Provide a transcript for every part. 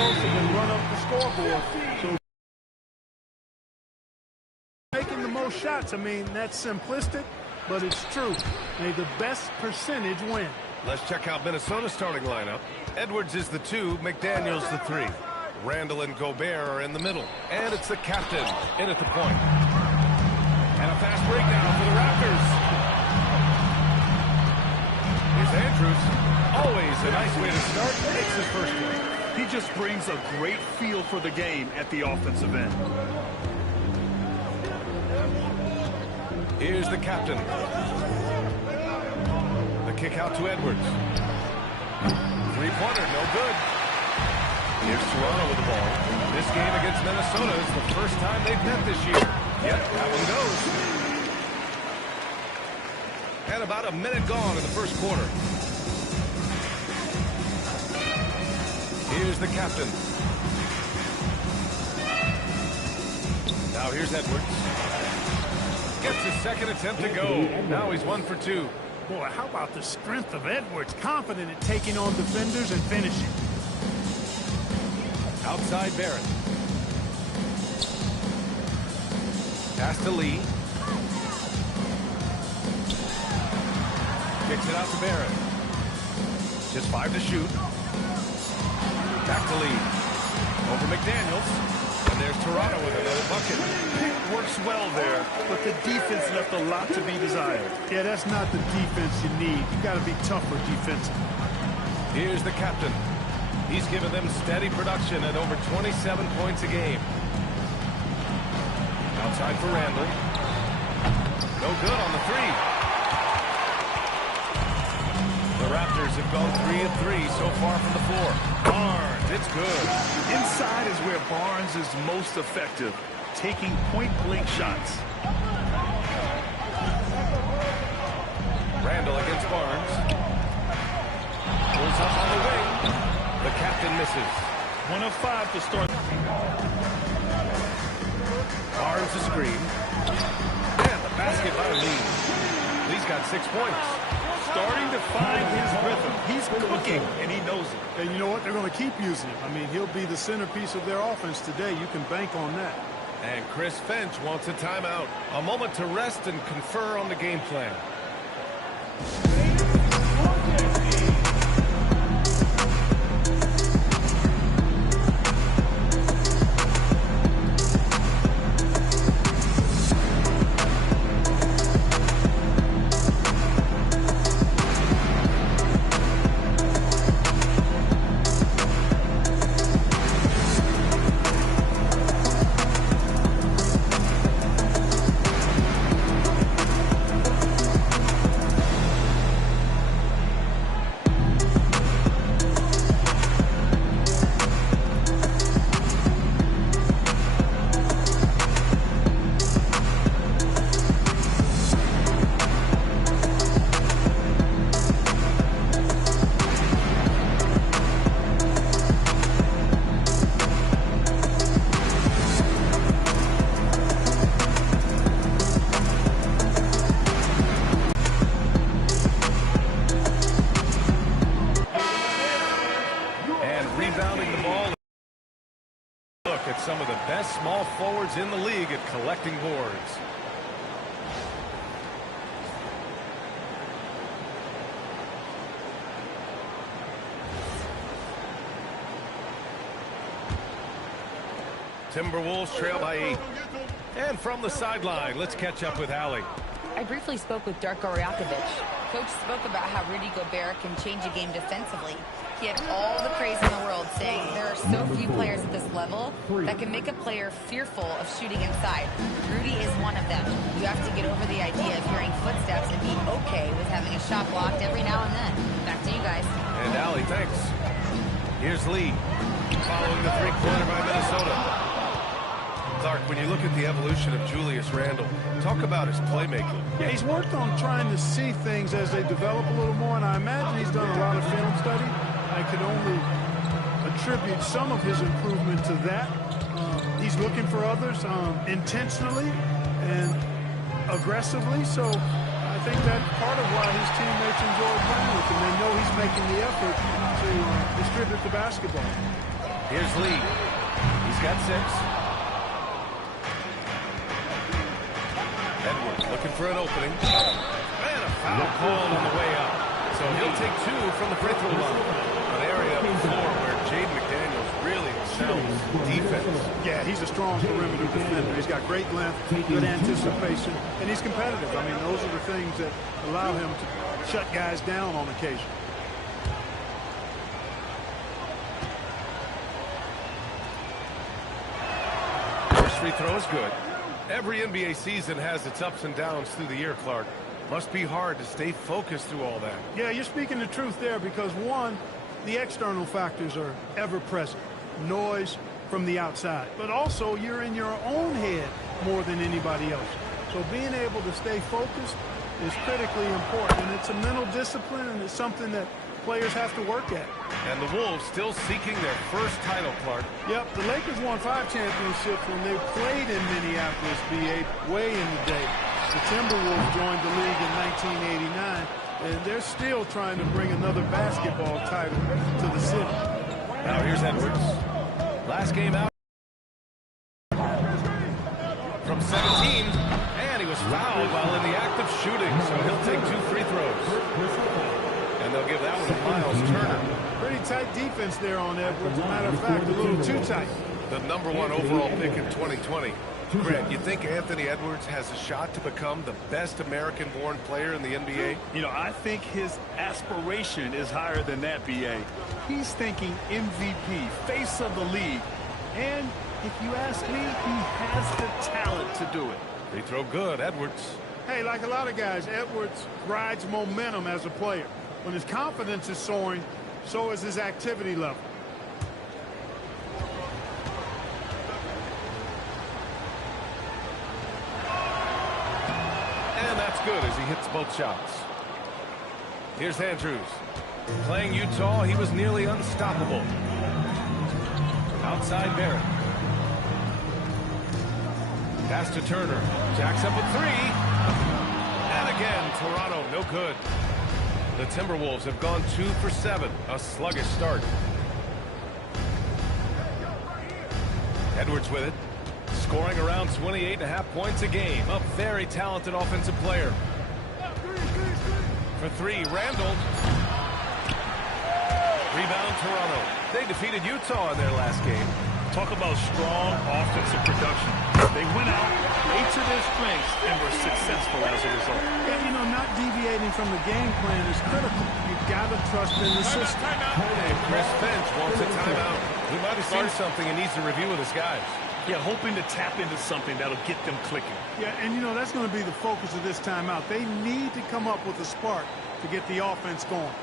explosive and run up the scoreboard. So making the most shots, I mean, that's simplistic, but it's true. May the best percentage win. Let's check out Minnesota's starting lineup. Edwards is the 2, McDaniels the 3. Randall and Gobert are in the middle. And it's the captain in at the point. And a fast breakdown for the Raptors. Here's Andrews. Always a nice way to start. Makes his first one. He just brings a great feel for the game at the offensive end. Here's the captain. The kick out to Edwards. Three-pointer, no good. Here's Toronto with the ball. This game against Minnesota is the first time they've met this year. Yep, that one goes. And about a minute gone in the first quarter. Here's the captain. Now here's Edwards. Gets his second attempt to go. Now he's 1 for 2. Boy, how about the strength of Edwards? Confident at taking on defenders and finishing. Outside Barrett. Pass to Lee. Kicks it out to Barrett. Just 5 to shoot. Back to Lee. Over McDaniels. And there's Toronto with another bucket. Works well there, but the defense left a lot to be desired. Yeah, that's not the defense you need. You got to be tougher defensively. Here's the captain. He's given them steady production at over 27 points a game. Outside for Randall. No good on the 3. The Raptors have gone 3 of 3 so far from the floor. Barnes, it's good. Inside is where Barnes is most effective, taking point-blank shots. Randall against Barnes. Pulls up on the wing. The captain misses. 1 of 5 to start. Barnes a screen. And the basket by Lee. Lee's got 6 points. Starting to find his rhythm. He's cooking, and he knows it. And you know what? They're going to keep using him. I mean, he'll be the centerpiece of their offense today. You can bank on that. And Chris Finch wants a timeout. A moment to rest and confer on the game plan. Some of the best small forwards in the league at collecting boards. Timberwolves trail by 8. And from the sideline, let's catch up with Allie. I briefly spoke with Darko Rajakovic. Coach spoke about how Rudy Gobert can change a game defensively. He had all the praise in the world, saying there are so few players at this level that can make a player fearful of shooting inside. Rudy is one of them. You have to get over the idea of hearing footsteps and be okay with having a shot blocked every now and then. Back to you guys. And Allie, thanks. Here's Lee, following the three-pointer by Minnesota. Clark, when you look at the evolution of Julius Randle, talk about his playmaking. Yeah, he's worked on trying to see things as they develop a little more, and I imagine he's done a lot of film study. I could only attribute some of his improvement to that. He's looking for others intentionally and aggressively, so I think that's part of why his teammates enjoy playing with him. They know he's making the effort to distribute the basketball. Here's Lee. He's got 6. Edwards looking for an opening. And a foul called on the way up. So he'll take 2 from the free throw line. An area of the floor where Jaden McDaniels really excels defense. Yeah, he's a strong perimeter defender. He's got great length, good anticipation, and he's competitive. I mean, those are the things that allow him to shut guys down on occasion. First free throw is good. Every NBA season has its ups and downs through the year, Clark. Must be hard to stay focused through all that. Yeah, you're speaking the truth there because, one, the external factors are ever present. Noise from the outside. But also, you're in your own head more than anybody else. So being able to stay focused is critically important. And it's a mental discipline, and it's something that players have to work at. And the Wolves still seeking their first title, Clark. Yep, the Lakers won 5 championships when they played in Minneapolis, B8, way in the day. The Timberwolves joined the league in 1989, and they're still trying to bring another basketball title to the city. Now here's Edwards. Last game out from 17, and he was fouled while in the act of shooting, so he'll take 2 free throws. And they'll give that one to Miles Turner. Pretty tight defense there on Edwards. As a matter of fact, a little too tight. The #1 overall pick in 2020. Grant, you think Anthony Edwards has a shot to become the best American-born player in the NBA? You know, I think his aspiration is higher than that, B.A. He's thinking MVP, face of the league. And if you ask me, he has the talent to do it. Free throw good, Edwards. Hey, like a lot of guys, Edwards rides momentum as a player. When his confidence is soaring, so is his activity level. And that's good as he hits both shots. Here's Andrews. Playing Utah, he was nearly unstoppable. Outside Barrett. Pass to Turner. Jacks up a 3. And again, Toronto, no good. The Timberwolves have gone 2 for 7. A sluggish start. Edwards with it. Scoring around 28.5 points a game. A very talented offensive player. For 3, Randall. Rebound, Toronto. They defeated Utah in their last game. Talk about strong offensive production. They went out, played to their strengths, and were successful as a result. Yeah, you know, not deviating from the game plan is critical. You've got to trust in the system. And Chris Finch wants a timeout. He might have seen something and needs to review with his guys. Yeah, hoping to tap into something that'll get them clicking. Yeah, and you know, that's going to be the focus of this timeout. They need to come up with a spark to get the offense going.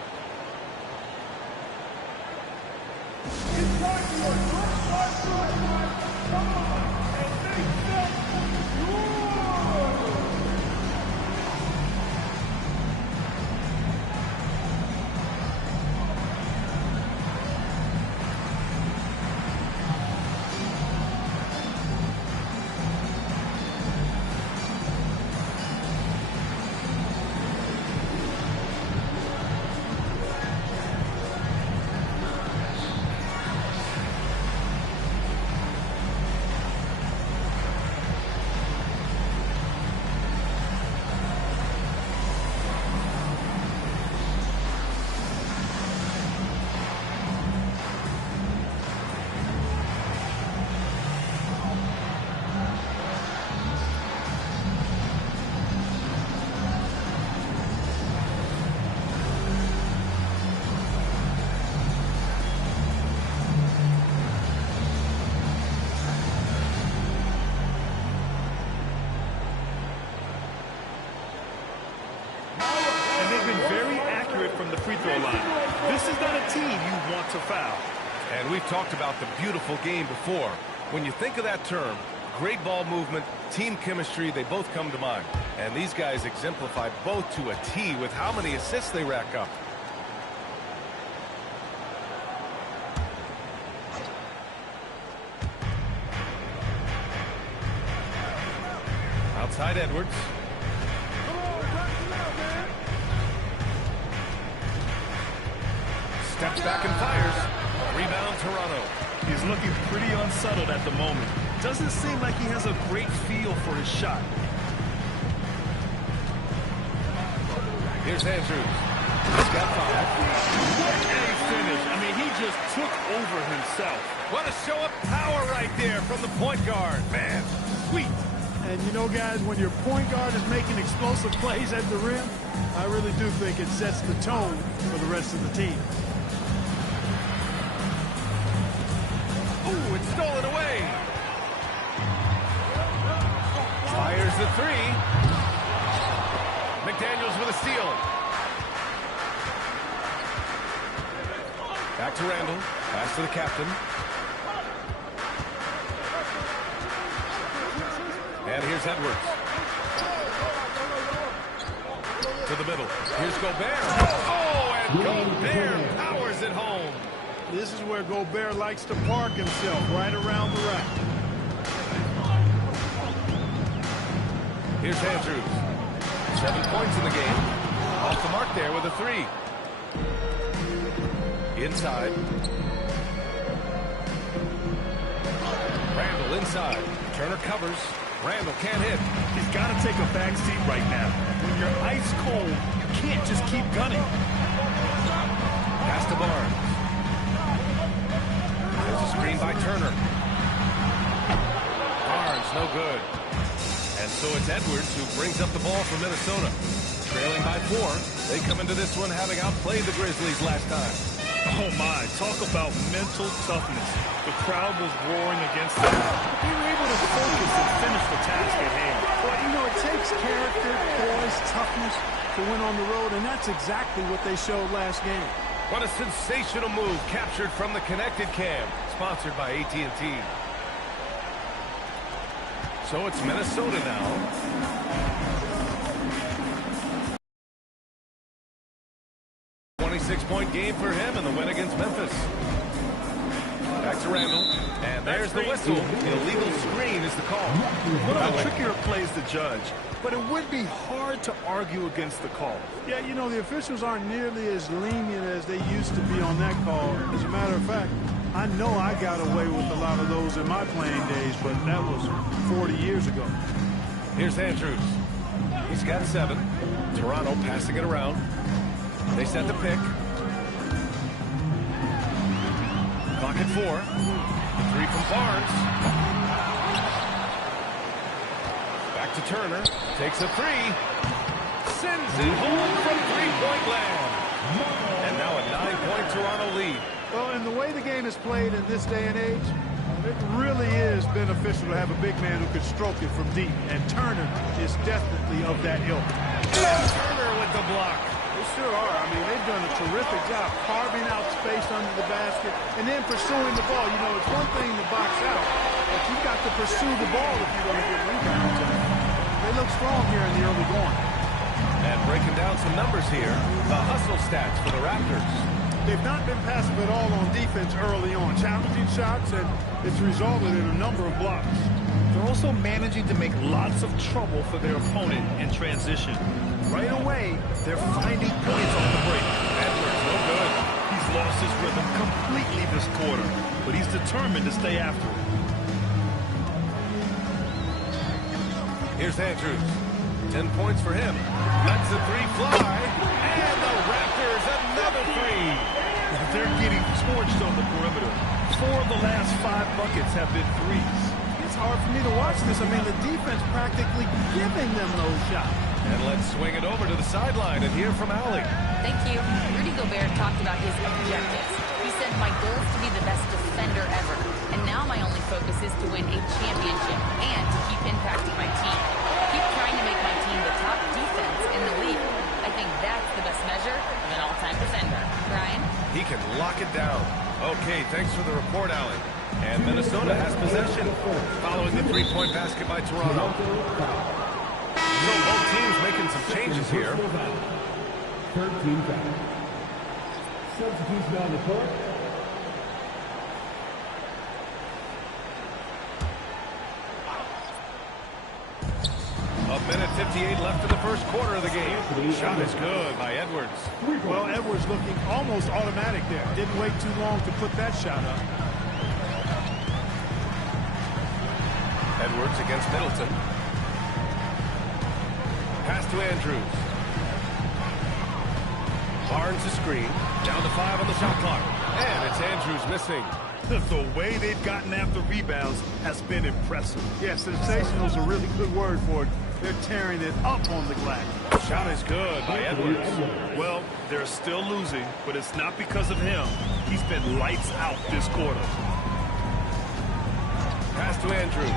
From the free throw line. This is not a team you want to foul. And we've talked about the beautiful game before. When you think of that term, great ball movement, team chemistry, they both come to mind. And these guys exemplify both to a T with how many assists they rack up. Outside Edwards. Steps back and fires. Rebound, Toronto. He's looking pretty unsettled at the moment. Doesn't seem like he has a great feel for his shot. Here's Andrews. He's got 5. What a finish. I mean, he just took over himself. What a show of power right there from the point guard. Man, sweet. And you know, guys, when your point guard is making explosive plays at the rim, I really do think it sets the tone for the rest of the team. Ooh, it's stolen away. Fires the 3. McDaniels with a steal. Back to Randall. Pass to the captain. And here's Edwards. To the middle. Here's Gobert. Oh, and Gobert powers it home. This is where Gobert likes to park himself, right around the rack. Here's Andrews. 7 points in the game. Off the mark there with a 3. Inside. Randall inside. Turner covers. Randall can't hit. He's got to take a back seat right now. When you're ice cold, you can't just keep gunning. Pass to Barnes. There's a screen by Turner. Barnes, no good. And so it's Edwards who brings up the ball for Minnesota. Trailing by 4. They come into this one having outplayed the Grizzlies last time. Oh, my. Talk about mental toughness. The crowd was roaring against them. They were able to focus and finish the task at hand. Well, you know, it takes character, poise, toughness to win on the road, and that's exactly what they showed last game. What a sensational move captured from the Connected Cam, sponsored by AT&T. So it's Minnesota now. 26-point game for him in the win against Memphis. Back to Randall. And there's the whistle. The illegal screen is the call. One of the trickier plays to judge, but it would be hard to argue against the call. Yeah, you know, the officials aren't nearly as lenient as they used to be on that call. As a matter of fact, I know I got away with a lot of those in my playing days, but that was 40 years ago. Here's Andrews. He's got 7. Toronto passing it around. They set the pick. Clock at 4. 3 from Barnes. Back to Turner. Takes a 3. Sends it home from three-point land. And now a 9-point Toronto lead. Well, and the way the game is played in this day and age, it really is beneficial to have a big man who can stroke it from deep. And Turner is definitely of that ilk. And Turner with the block. They sure are. I mean, they've done a terrific job carving out space under the basket and then pursuing the ball. You know, it's one thing to box out, but you've got to pursue the ball if you're going to get rebounds. And they look strong here in the early going. And breaking down some numbers here, the hustle stats for the Raptors. They've not been passive at all on defense early on. Challenging shots, and it's resulted in a number of blocks. They're also managing to make lots of trouble for their opponent in transition. Right away, they're finding points off the break. Edwards, no good. He's lost his rhythm completely this quarter, but he's determined to stay after it. Here's Andrews. 10 points for him. Lets the 3 fly. And the Raptors another 3. They're getting torched on the perimeter. 4 of the last 5 buckets have been threes. It's hard for me to watch this. I mean, the defense practically giving them those shots. And let's swing it over to the sideline and hear from Allie. Thank you. Rudy Gobert talked about his objectives. He said, my goal is to be the best defender ever. And now my only focus is to win a championship and to keep impacting my team. Keep trying to make my team the top defense in the league. I think that's the best measure of an all-time defender. Ryan? He can lock it down. Okay, thanks for the report, Allie. And Minnesota has possession following the 3-point basket by Toronto. So both teams making some changes here. 13 fouls. Substitution on the court. A minute 58 left in the first quarter of the game. Shot is good by Edwards. Well, Edwards looking almost automatic there. Didn't wait too long to put that shot up. Edwards against Middleton. Pass to Andrews. Barnes a screen. Down to 5 on the shot clock. And it's Andrews missing. The way they've gotten after rebounds has been impressive. Yeah, sensational is a really good word for it. They're tearing it up on the glass. Shot is good by Edwards. Well, they're still losing, but it's not because of him. He's been lights out this quarter. Pass to Andrews.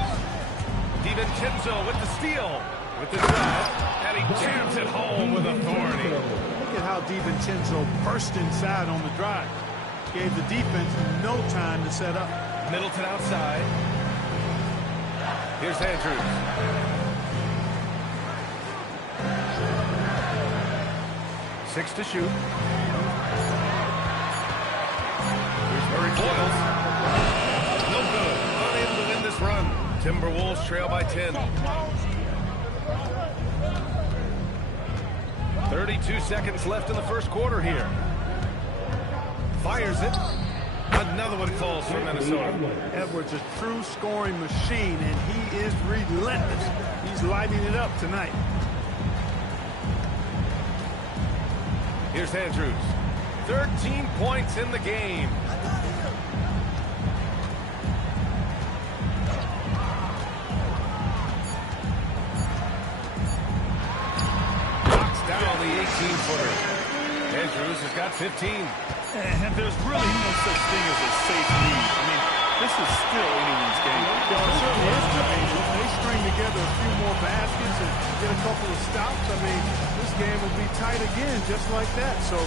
DiVincenzo with the steal. With the drive. And he jams it home with authority. Look at how DiVincenzo burst inside on the drive. Gave the defense no time to set up. Middleton outside. Here's Andrews. 6 to shoot. Here's Murray Boyles. No good. Unable to win this run. Timberwolves trail by 10. 32 seconds left in the first quarter here. Fires it. Another one falls for Minnesota. Edwards, a true scoring machine, and he is relentless. He's lighting it up tonight. Here's Andrews. 13 points in the game. Knocks down the 18-footer. Andrews has got 15. And there's really no such thing as a safe lead. I mean, this is still anyone's game. Well, it certainly is today. If they string together a few more baskets and get a couple of stops, I mean, this game will be tight again just like that. So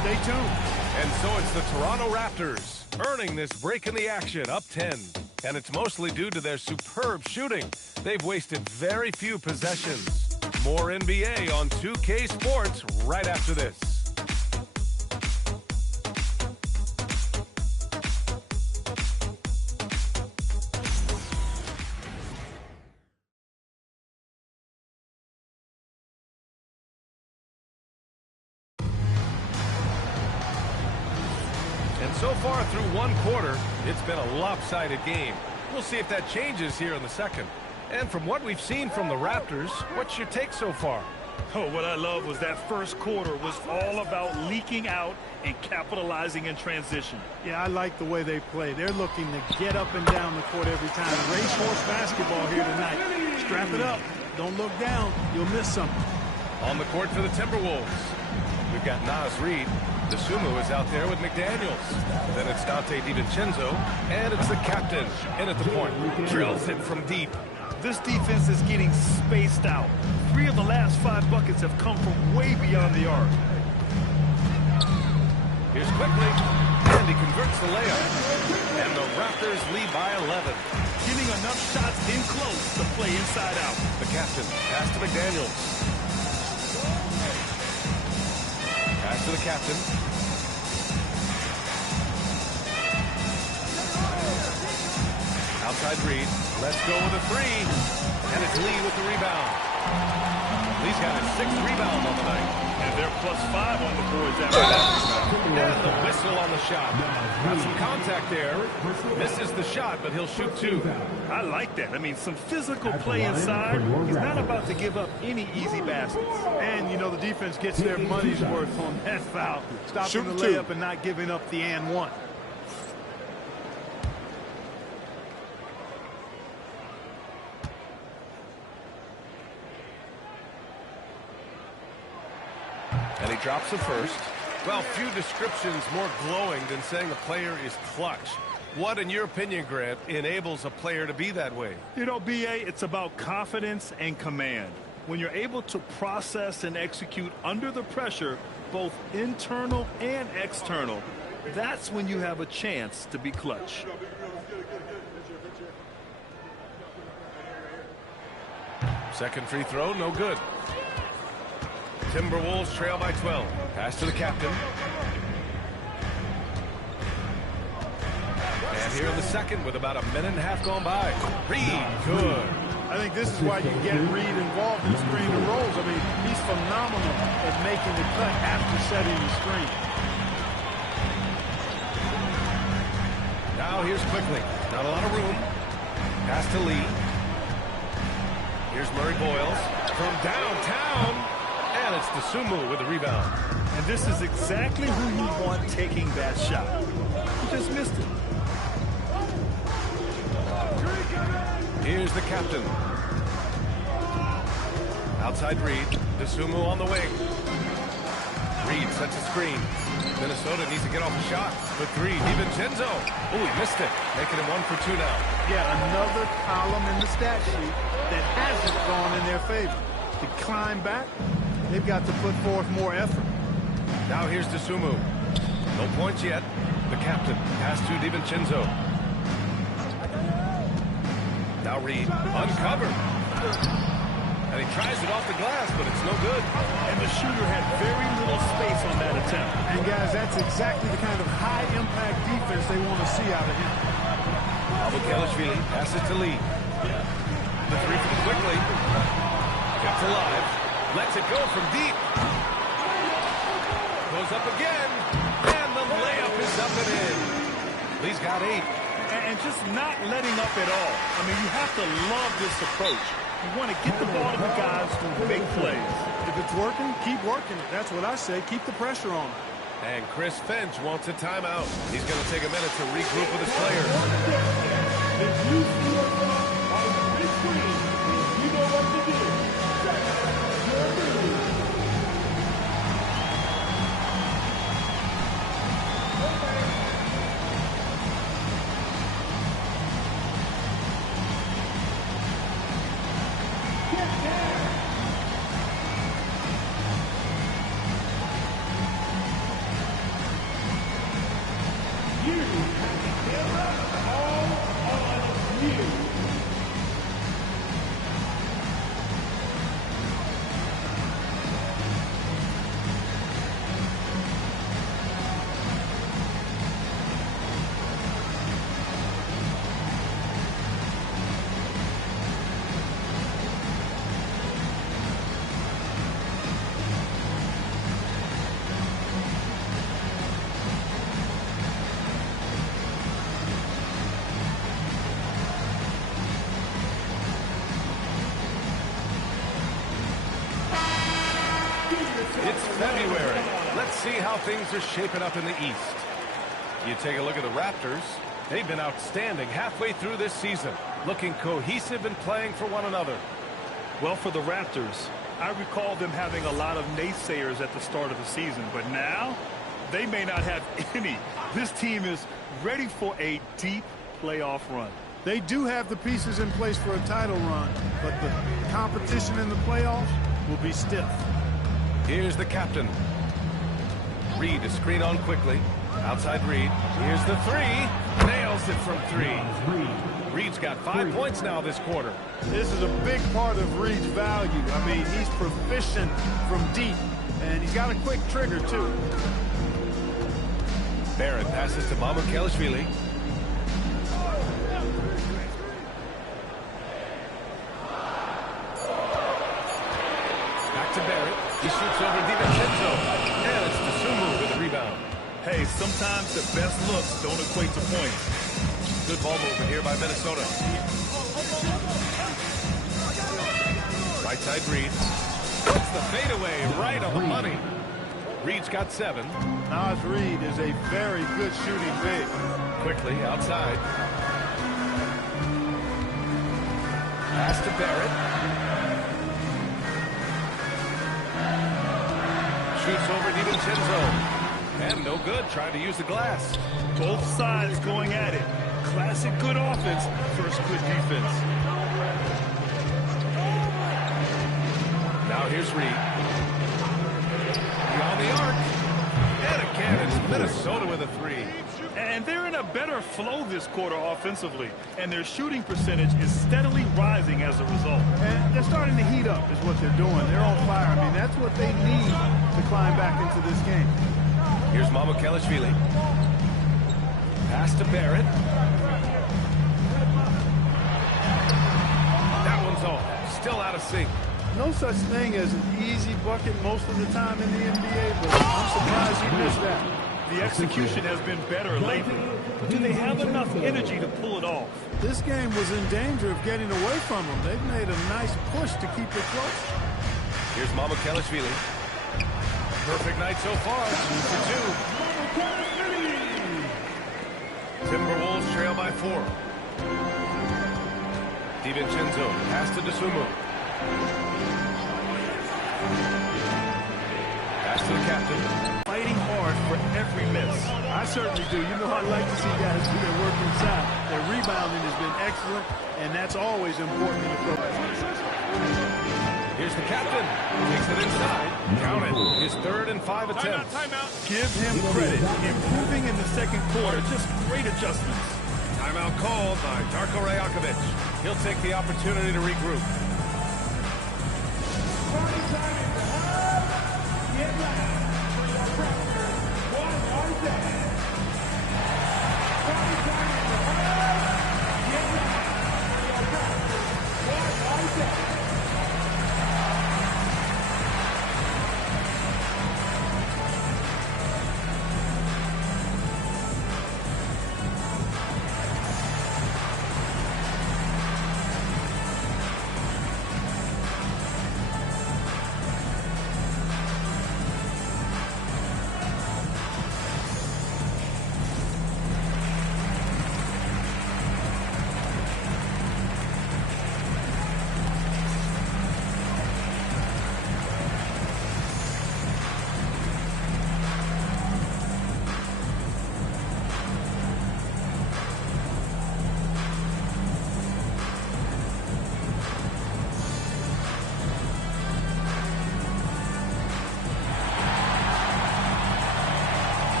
stay tuned. And so it's the Toronto Raptors earning this break in the action, up 10. And it's mostly due to their superb shooting. They've wasted very few possessions. More NBA on 2K Sports right after this. And so far through one quarter, it's been a lopsided game. We'll see if that changes here in the second. And from what we've seen from the Raptors, what's your take so far? Oh, what I love was that first quarter was all about leaking out and capitalizing in transition. Yeah, I like the way they play. They're looking to get up and down the court every time. Racehorse basketball here tonight. Strap it up. Don't look down. You'll miss something. On the court for the Timberwolves, we've got Naz Reid. DeSumo is out there with McDaniels. Then it's Dante DiVincenzo, and it's the captain in at the point. Drills it from deep. This defense is getting spaced out. 3 of the last 5 buckets have come from way beyond the arc. Here's quickly, and he converts the layup. And the Raptors lead by 11. Getting enough shots in close to play inside out. The captain, pass to McDaniels. Pass to the captain. Outside Reid. Let's go with a 3. And it's Lee with the rebound. Lee's got his 6th rebound on the night. And they're +5 on the boards after that. And the whistle on the shot. Got some contact there. Misses the shot, but he'll shoot 2. I like that. I mean, some physical play inside. He's not about to give up any easy baskets. And, you know, the defense gets their money's worth on that foul. Stopping the layup and not giving up the and one. And he drops the first. Well, few descriptions more glowing than saying a player is clutch. What, in your opinion, Grant, enables a player to be that way? You know, B.A., it's about confidence and command. When you're able to process and execute under the pressure, both internal and external, that's when you have a chance to be clutch. Second free throw, no good. Timberwolves trail by 12. Pass to the captain. And here in the second with about a minute and a half gone by. Reid, good. I think this is why you get Reid involved in screen and rolls. I mean, he's phenomenal at making the cut after setting the screen. Now here's quickly. Not a lot of room. Pass to Lee. Here's Murray Boyles from downtown. And it's Dosunmu with the rebound. And this is exactly who you want taking that shot. He just missed it. Here's the captain. Outside Reed. Dosunmu on the wing. Reed sets a screen. Minnesota needs to get off a shot. For three, DiVincenzo. Oh, he missed it. Making it 1 for 2 now. Yeah, another column in the stat sheet that hasn't gone in their favor. To climb back, they've got to put forth more effort. Now here's Dosunmu. No points yet. The captain. Pass to DiVincenzo. Now Reed. Uncovered. And he tries it off the glass, but it's no good. And the shooter had very little space on that attempt. And guys, that's exactly the kind of high-impact defense they want to see out of him. Mamukelashvili passes to Lee. The three from quickly. Kept alive. Lets it go from deep. Goes up again. And the layup is up and in. Lee's got 8. And just not letting up at all. I mean, you have to love this approach. You want to get the ball to the guys who make plays. If it's working, keep working it. That's what I say. Keep the pressure on them. And Chris Finch wants a timeout. He's going to take a minute to regroup with his players. If you see a ball on the big screen, you know what to do. Set your move. It's February. Let's see how things are shaping up in the East. You take a look at the Raptors. They've been outstanding halfway through this season, looking cohesive and playing for one another. Well, for the Raptors, I recall them having a lot of naysayers at the start of the season, but now they may not have any. This team is ready for a deep playoff run. They do have the pieces in place for a title run, but the competition in the playoffs will be stiff. Here's the captain. Reed is screen on quickly. Outside Reed. Here's the three. Nails it from 3. Reed's got 5 points now this quarter. This is a big part of Reed's value. I mean, he's proficient from deep, and he's got a quick trigger, too. Barrett passes to Mamukelashvili. Back to Barrett. He shoots over DiVincenzo. And it's Dosunmu with the rebound. Hey, sometimes the best looks don't equate to points. Good ball movement here by Minnesota. Right side Reed. Puts the fadeaway right on the money. Reed's got 7. Naz Reid is a very good shooting big. Quickly outside. Pass to Barrett. Shoots over DiVincenzo. And no good, trying to use the glass. Both sides going at it. Classic good offense versus good defense. Now here's Reed. Beyond the arc. And again, it's Minnesota with a 3. And they're in a better flow this quarter offensively. And their shooting percentage is steadily rising as a result. And they're starting to heat up is what they're doing. They're on fire. I mean, that's what they need to climb back into this game. Here's Mamukelashvili. Pass to Barrett. That one's off. Still out of sync. No such thing as an easy bucket most of the time in the NBA, but I'm surprised you missed that. The execution has been better lately, but do they have enough energy to pull it off? This game was in danger of getting away from them. They've made a nice push to keep it close. Here's Mamukelashvili. Perfect night so far, 2-2. Timberwolves trail by 4. DiVincenzo, pass to Dosunmu. Pass to the captain. Fighting hard for every miss. I certainly do. You know, I like to see guys do their work inside. Their rebounding has been excellent, and that's always important in the program. Here's the captain. Takes it inside. Count it. His 3rd and 5 attempts. Timeout. Give him credit. Improving in the second quarter. Just great adjustments. Timeout called by Darko Rajakovic. He'll take the opportunity to regroup.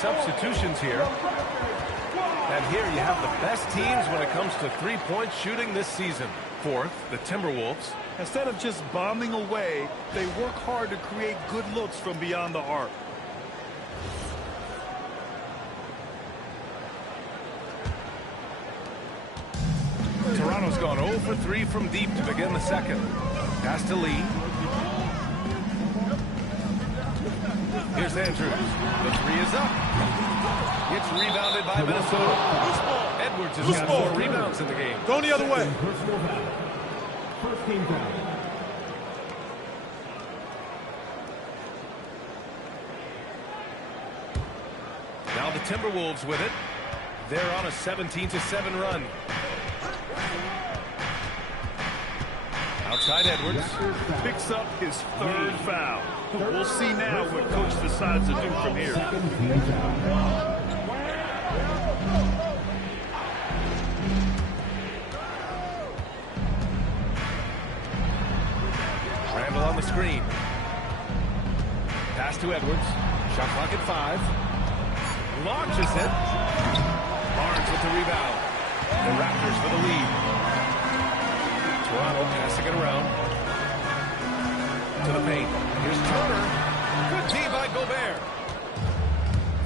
Substitutions here. And here you have the best teams when it comes to three-point shooting this season. 4th, the Timberwolves. Instead of just bombing away, they work hard to create good looks from beyond the arc. Toronto's gone 0 for 3 from deep to begin the second. Pass to Lee. Here's Andrews. The 3 is up. It's rebounded by Minnesota. Edwards has got 4 rebounds in the game. Going the other way. First team foul. Now the Timberwolves with it. They're on a 17-7 run. Outside Edwards. Picks up his 3rd foul. We'll see now what coach decides to do from here. Randall on the screen. Pass to Edwards. Shot clock at 5. Launches it. Barnes with the rebound. The Raptors for the lead. Toronto passing it around. To the paint. Here's Turner. Good D by Gobert.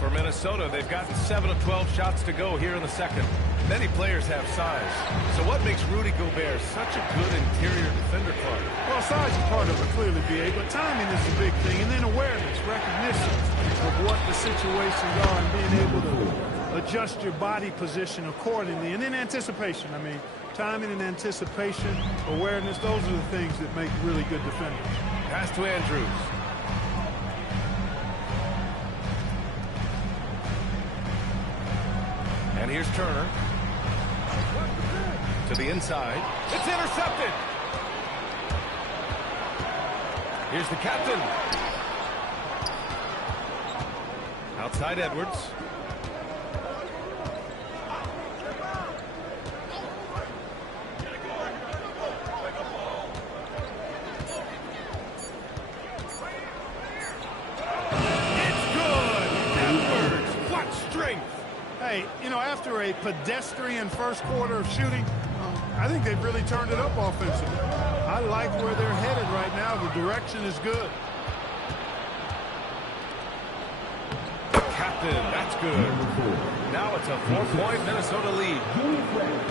For Minnesota, they've gotten 7 of 12 shots to go here in the second. Many players have size. So what makes Rudy Gobert such a good interior defender, Clark? Well, size is part of it, clearly, B.A., but timing is the big thing. And then awareness, recognition of what the situations are and being able to adjust your body position accordingly. And then anticipation. I mean, timing and anticipation, awareness, those are the things that make really good defenders. Pass to Andrews. And here's Turner. To the inside. It's intercepted. Here's the captain. Outside Edwards. Hey, you know, after a pedestrian first quarter of shooting, I think they've really turned it up offensively. I like where they're headed right now. The direction is good. The captain captain. That's good. Now it's a 4-point Minnesota lead.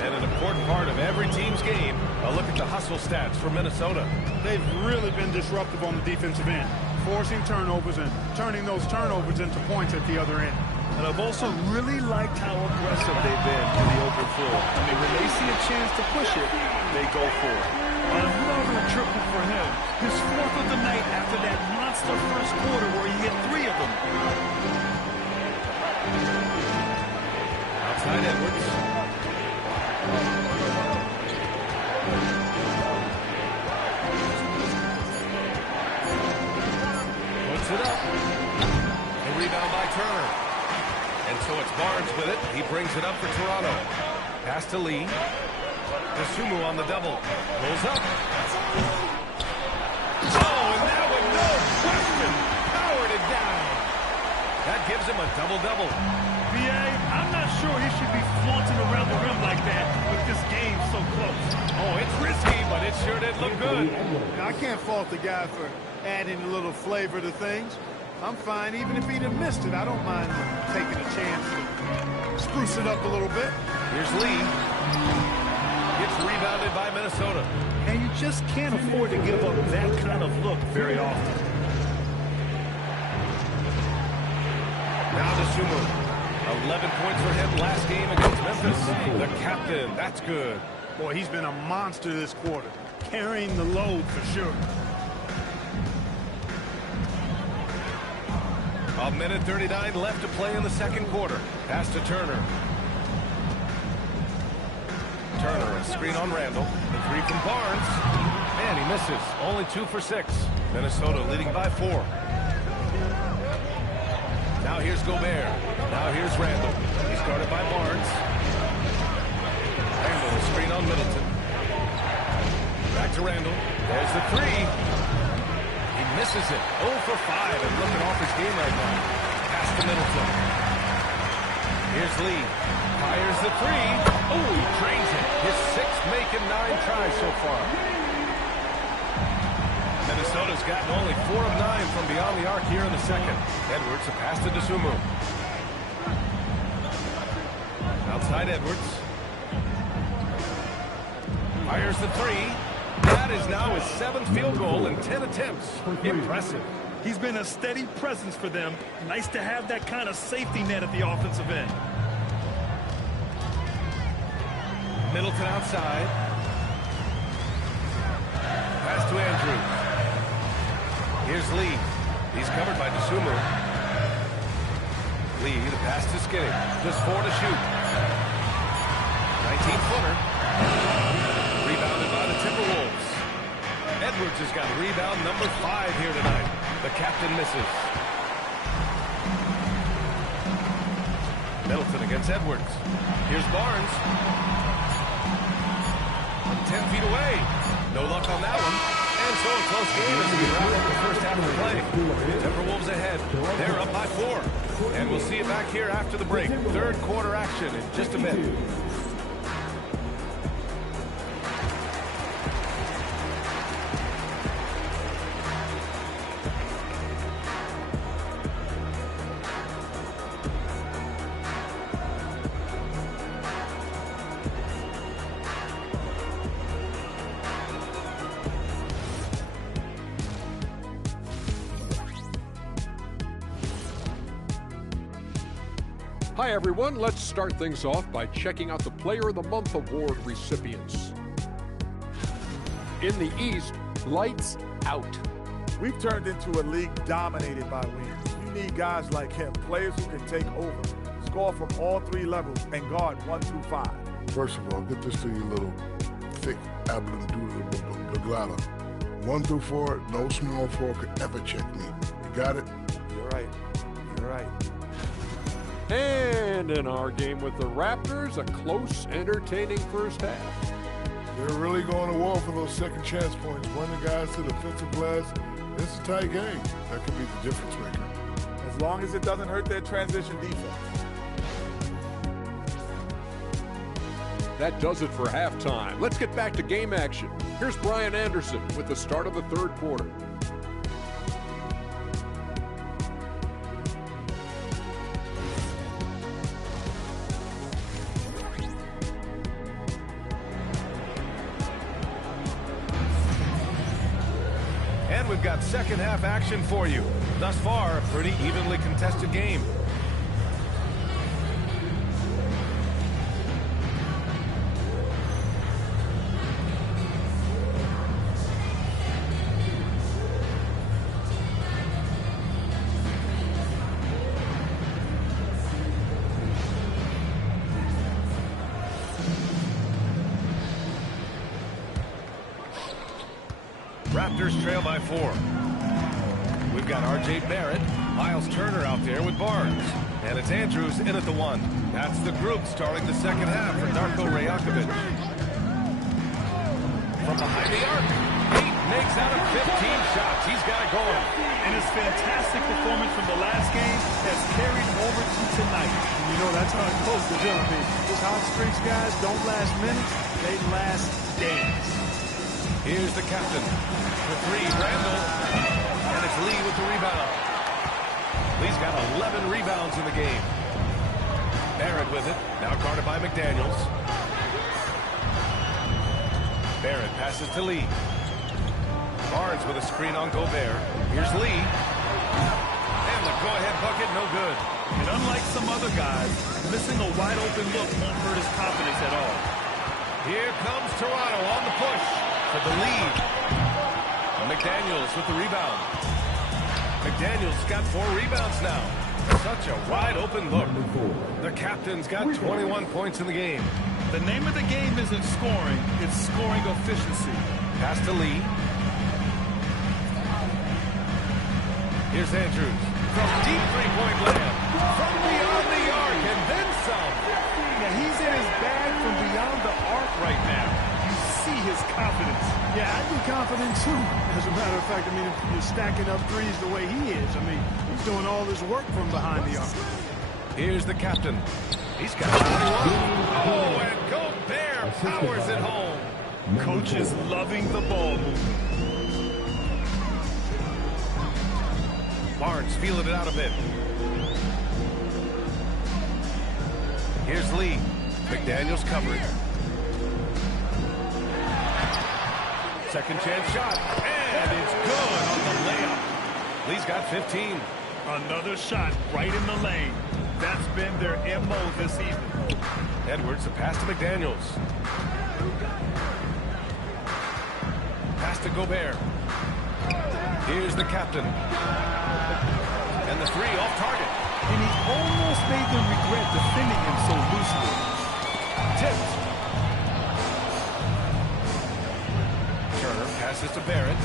And an important part of every team's game, a look at the hustle stats for Minnesota. They've really been disruptive on the defensive end, forcing turnovers and turning those turnovers into points at the other end. And I've also really liked how aggressive they've been in the open floor. I mean, when they see a chance to push it, they go for it. Another triple for him. His 4th of the night after that monster first quarter where he hit 3 of them. Outside Edwards. Puts it up. A rebound by Turner. And so it's Barnes with it. He brings it up for Toronto. Pass to Lee. Dosunmu on the double. Pulls up. Oh, and that one, no question, powered it down. That gives him a double-double. B.A., I'm not sure he should be flaunting around the rim like that with this game so close. Oh, it's risky, but it sure did look good. Now, I can't fault the guy for adding a little flavor to things. I'm fine, even if he'd have missed it. I don't mind taking a chance to spruce it up a little bit. Here's Lee. Gets rebounded by Minnesota. And you just can't afford to give up that kind of look very often. Now Dosunmu. 11 points for him last game against Memphis. The captain, that's good. Boy, he's been a monster this quarter, carrying the load for sure. A minute 39 left to play in the second quarter. Pass to Turner. Turner, a screen on Randall. The 3 from Barnes. And he misses. Only 2 for 6. Minnesota leading by 4. Now here's Gobert. Now here's Randall. He's guarded by Barnes. Randall, a screen on Middleton. Back to Randall. There's the 3. He misses it. 0 for 5 and looking off his game right now. Pass to Middleton. Here's Lee. Fires the 3. Oh, he drains it. His 6th making 9 tries so far. Minnesota's gotten only 4 of 9 from beyond the arc here in the second. Edwards, a pass to Dosunmu. Outside Edwards. Fires the 3. That is now his 7th field goal in 10 attempts. Impressive. He's been a steady presence for them. Nice to have that kind of safety net at the offensive end. Middleton outside. Pass to Andrews. Here's Lee. He's covered by Dosunmu. Lee, the pass to Skinny. Just 4 to shoot. 19-footer. Rebounded by the Timberwolves. Edwards has got rebound number 5 here tonight. The captain misses. Middleton against Edwards. Here's Barnes. From 10 feet away. No luck on that one. And so a close game as we wrap up the first half of the play. Timberwolves ahead. They're up by 4. And we'll see you back here after the break. Third quarter action in just a minute. Hi everyone, let's start things off by checking out the Player of the Month award recipients. In the East, lights out. We've turned into a league dominated by wings. You need guys like him, players who can take over, score from all 3 levels, and guard 1 through 5. First of all, get this to your little thick abdomen doodle. 1 through 4, no small 4 could ever check me. You got it? You're right. You're right. And in our game with the Raptors, a close, entertaining first half. They're really going to war for those second chance points. Run the guys to the defensive glass. It's a tight game. That could be the difference maker. As long as it doesn't hurt their transition defense. That does it for halftime. Let's get back to game action. Here's Brian Anderson with the start of the third quarter. we've got second half action for you. Thus far, a pretty evenly contested game. Raptors trail by 4. We've got R.J. Barrett, Miles Turner out there with Barnes. And it's Andrews in at the 1. That's the group starting the second half for Darko Rajakovic. From behind the arc, 8 makes out of 15 shots. He's got it going. And his fantastic performance from the last game has carried over to tonight. You know, that's how it's supposed to do. I mean, these hot streaks, guys, don't last minutes. They last days. Here's the captain. The 3, Randall. And it's Lee with the rebound. Lee's got 11 rebounds in the game. Barrett with it. Now guarded by McDaniels. Barrett passes to Lee. Barnes with a screen on Gobert. Here's Lee. And the go-ahead bucket, no good. And unlike some other guys, missing a wide-open look won't hurt his confidence at all. Here comes Toronto on the push for the lead. McDaniels with the rebound. McDaniels got 4 rebounds now. Such a wide-open look. The captain's got 21 points in the game. The name of the game isn't scoring, it's scoring efficiency. Pass to Lee. Here's Andrews. From deep three-point land. From beyond the arc and then some. Now he's in his bag from beyond the arc right now. You see his confidence. Yeah, I'd be confident too. As a matter of fact, I mean, if you're stacking up threes the way he is, I mean, he's doing all this work from behind the arc. Here's the captain. He's got 21. Oh, and Gobert powers it home. Coach is loving the ball movement. Barnes feeling it out a bit. Here's Lee. McDaniels covering. Second chance shot. And it's good on the layup. Lee's got 15. Another shot right in the lane. That's been their MO this evening. Edwards, a pass to McDaniels. Pass to Gobert. Here's the captain. And the 3 off target. And he almost made them regret defending him so loosely. Tipped. Turner passes to Barrett.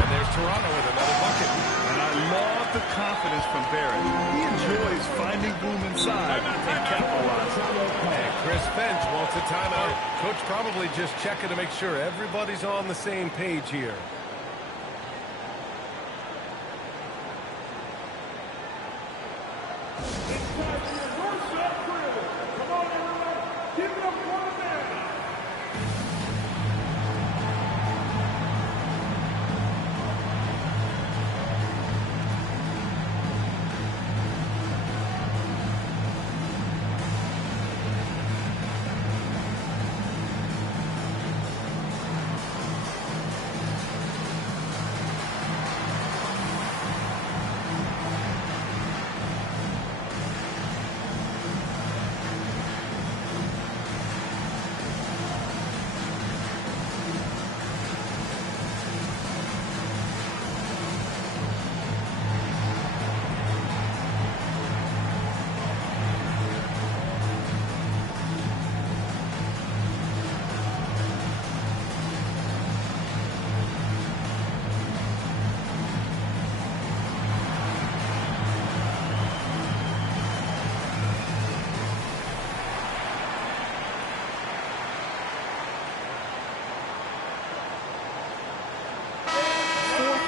And there's Toronto with another bucket. And I love the confidence from Barrett. He enjoys finding room inside and capitalizing. And Chris Finch wants a timeout. Coach probably just checking to make sure everybody's on the same page here.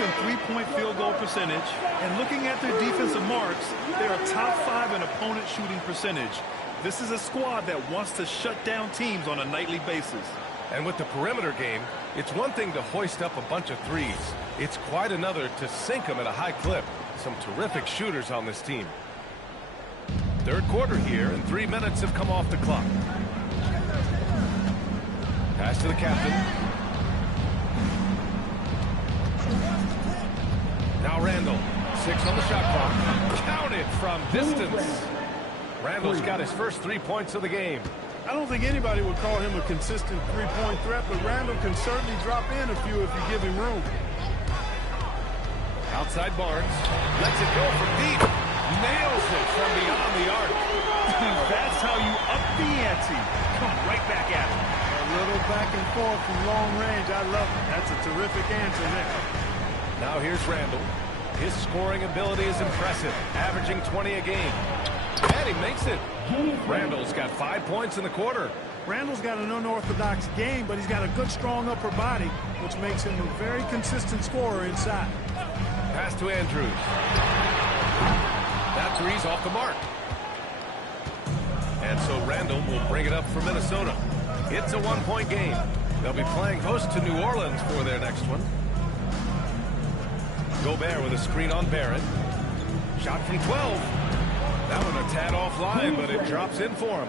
And three-point field goal percentage, and looking at their defensive marks, they are top 5 in opponent shooting percentage. This is a squad that wants to shut down teams on a nightly basis. And with the perimeter game, it's one thing to hoist up a bunch of threes. It's quite another to sink them at a high clip. Some terrific shooters on this team. Third quarter here, and 3 minutes have come off the clock. Pass to the captain. Now Randall. 6 on the shot clock. Counted from distance. Randall's got his first 3 points of the game. I don't think anybody would call him a consistent three-point threat, but Randall can certainly drop in a few if you give him room. Outside Barnes. Lets it go from deep. Nails it from beyond the arc. That's how you up the ante. Come right back at him. A little back and forth from long range. I love it. That's a terrific answer there. Now here's Randall. His scoring ability is impressive, averaging 20 a game. And he makes it. Randall's got 5 points in the quarter. Randall's got an unorthodox game, but he's got a good, strong upper body, which makes him a very consistent scorer inside. Pass to Andrews. That three's off the mark. And so Randall will bring it up for Minnesota. It's a 1-point game. They'll be playing host to New Orleans for their next one. Gobert with a screen on Barrett. Shot from 12. That one a tad offline, but it drops in for him.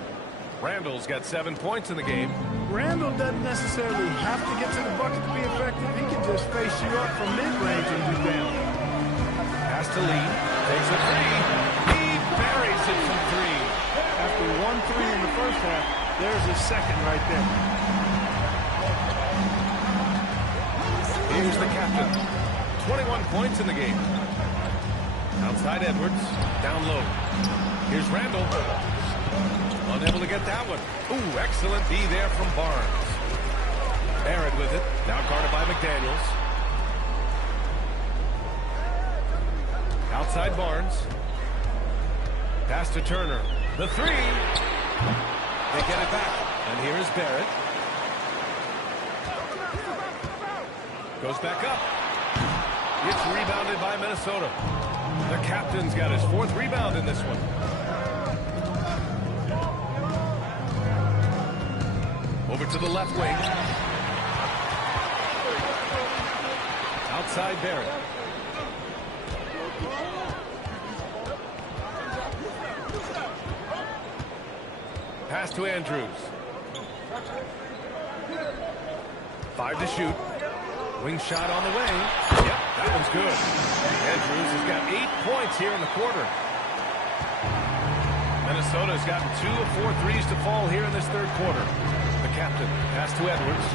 Randall's got 7 points in the game. Randall doesn't necessarily have to get to the bucket to be effective. He can just face you up from mid-range and do damage. Pass to Lee. Takes a three. He buries it from 3. After 1 3 in the first half, there's his second right there. Here's the captain. 21 points in the game. Outside Edwards. Down low. Here's Randall. Unable to get that one. Ooh, excellent D there from Barnes. Barrett with it. Now guarded by McDaniels. Outside Barnes. Pass to Turner. The three. They get it back. And here is Barrett. Goes back up. It's rebounded by Minnesota. The captain's got his 4th rebound in this one. Over to the left wing. Outside Barrett. Pass to Andrews. 5 to shoot. Wing shot on the way. Yep, that one's good. Andrews has got 8 points here in the quarter. Minnesota's gotten 2 of 4 threes to fall here in this third quarter. The captain, pass to Edwards.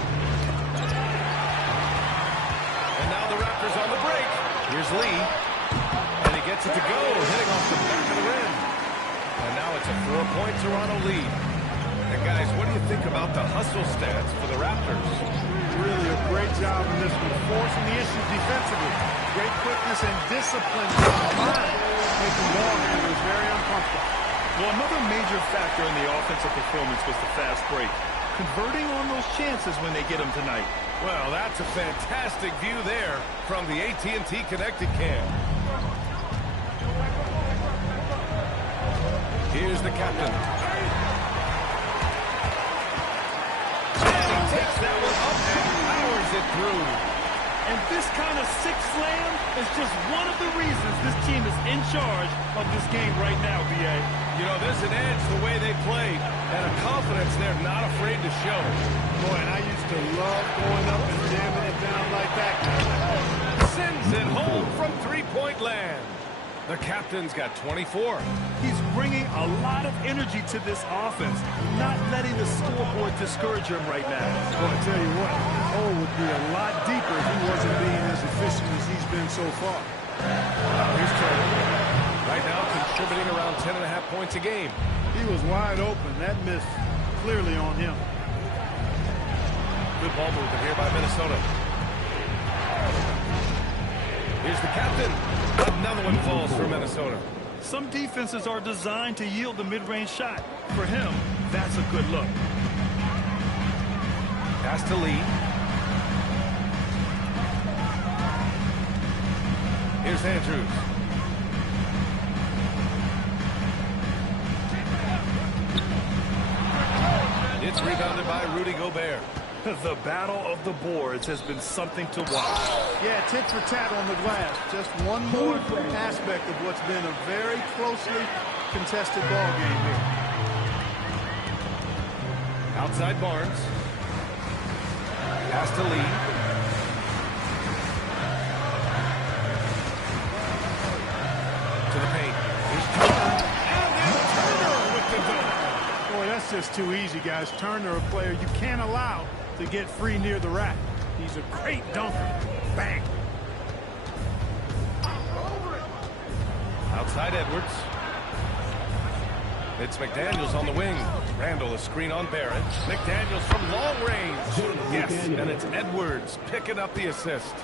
And now the Raptors on the break. Here's Lee. And he gets it to go, hitting off the back of the rim. And now it's a 4-point Toronto lead. And guys, what do you think about the hustle stats for the Raptors? Really a great job in this one, forcing the issue defensively. Great quickness and discipline combined, making ball handlers very uncomfortable. Well, another major factor in the offensive performance was the fast break. Converting on those chances when they get them tonight. Well, that's a fantastic view there from the AT&T Connected Cam. Here's the captain. Takes that one up and powers it through. And this kind of six slam is just one of the reasons this team is in charge of this game right now, B.A. You know, there's an edge the way they play and a confidence they're not afraid to show. Boy, and I used to love going up and jamming it down like that. Sends it home from three-point land. The captain's got 24. He's bringing a lot of energy to this offense, not letting the scoreboard discourage him right now. Well, I tell you what, the hole would be a lot deeper if he wasn't being as efficient as he's been so far. Here's Turner. Right now contributing around 10.5 points a game. He was wide open. That miss clearly on him. Good ball movement here by Minnesota. Here's the captain. Another one falls for Minnesota. Some defenses are designed to yield the mid-range shot. For him, that's a good look. Pass to Lee. Here's Andrews. It's rebounded by Rudy Gobert. The battle of the boards has been something to watch. Yeah, tit for tat on the glass. Just one more aspect of what's been a very closely contested ball game here. Outside Barnes. Pass to Lee. just too easy, guys. Turner, a player you can't allow to get free near the rack. He's a great dunker. Bang. Outside Edwards. It's McDaniels on the wing. Randall, a screen on Barrett. McDaniels from long range. Yes, and it's Edwards picking up the assist.